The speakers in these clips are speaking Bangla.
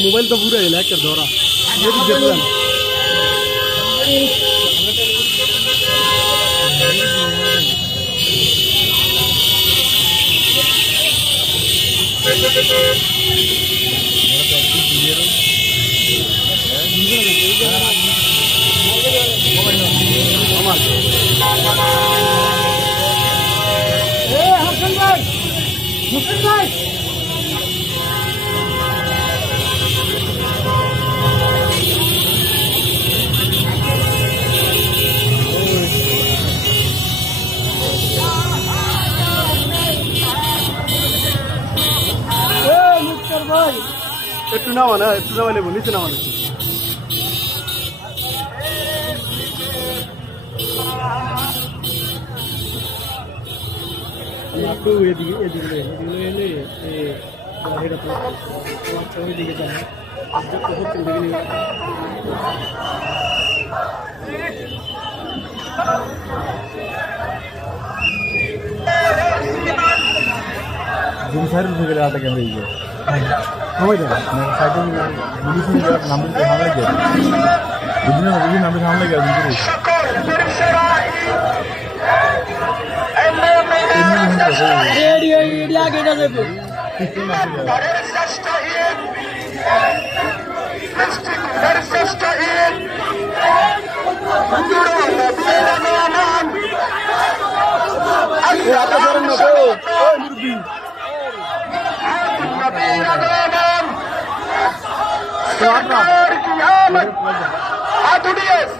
मोबाइल तो पूरा है कर दौरा ये भी जरूर একটু নামা না একটু নামালে নিচে নামানো একটু এদিকে এদিকে এদিকে এলে ওইদিকে যায় দিকে নিয়ে জিমসার থেকে আটা ক্যামেরা দিয়ে সময় দেয় সাইকেল পুলিশের নাম দিতে হামলা গিয়ে বিভিন্ন নামে হামলা গিয়ে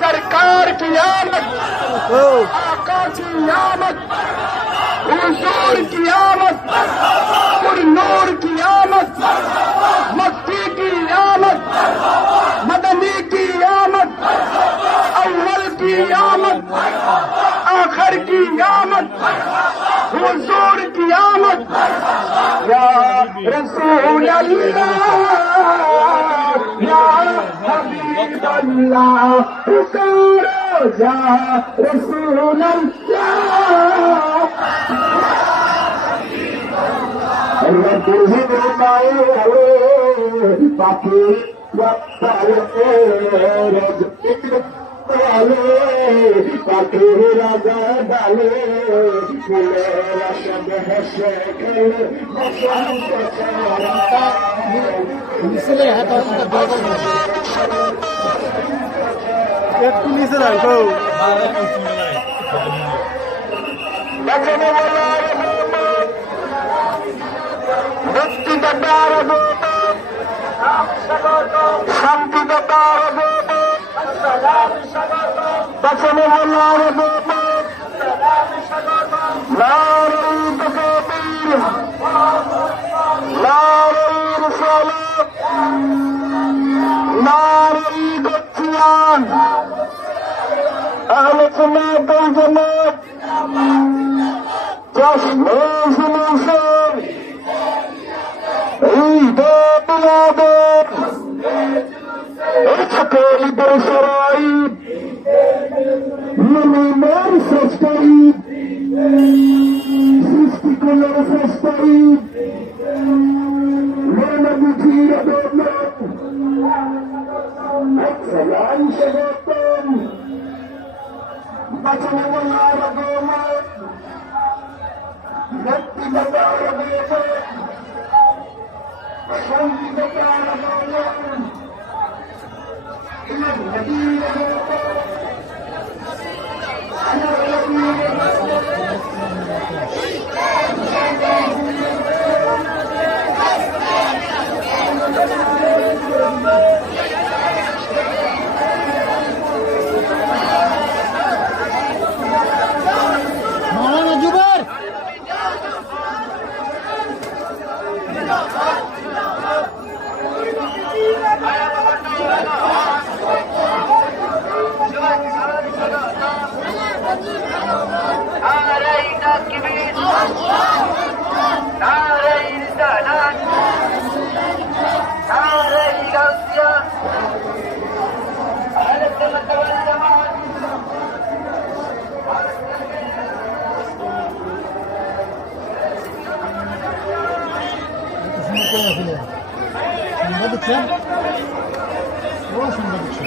सरकार की आमद आका की आमद हुजूर की आमद नूर की आमद मक्की की आमद मदनी की आमद अव्वल की आमद आखिर की आमद हुजूर की आमद या रसूल अल्लाह या हबीब अल्लाह पुकारो या रसूल अल्लाह पाखी पाखी राजा डाले शब हसे একটু নিচে রাখো শান্তি দাতার বচনে বলার নারীর সালাত নারী গচ্ছিয়ান আহলে সুন্নাত ওয়াল জামাত চশমে জুলুসের ঈদে মিলাদের সকলের সরাই মমিনের শ্রেষ্ঠ ঈদ সৃষ্টিকুলের শ্রেষ্ঠ ঈদ নবীজির আগমন সালাম স্বাগতম বচনে বলার আগমন মুক্তি দাতার আগমন শান্তি দাতার আগমন মাওলানা জুবাইর দেখছেন বড় সুন্দর কিছু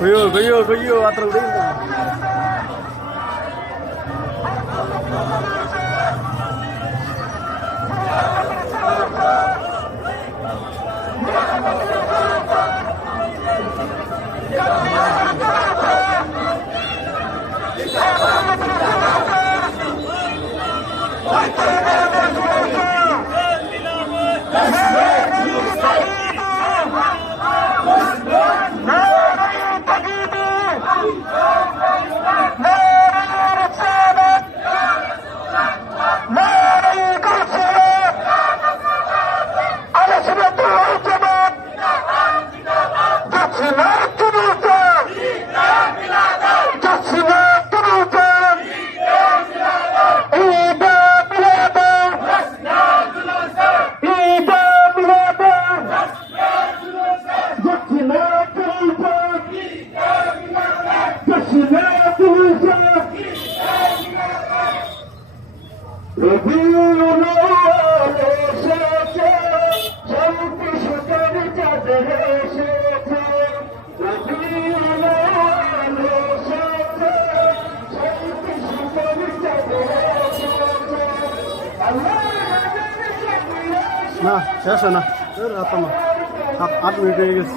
Goyo, atrás de না শেষ হয় না রাত 8 মিনিট হয়ে গেছে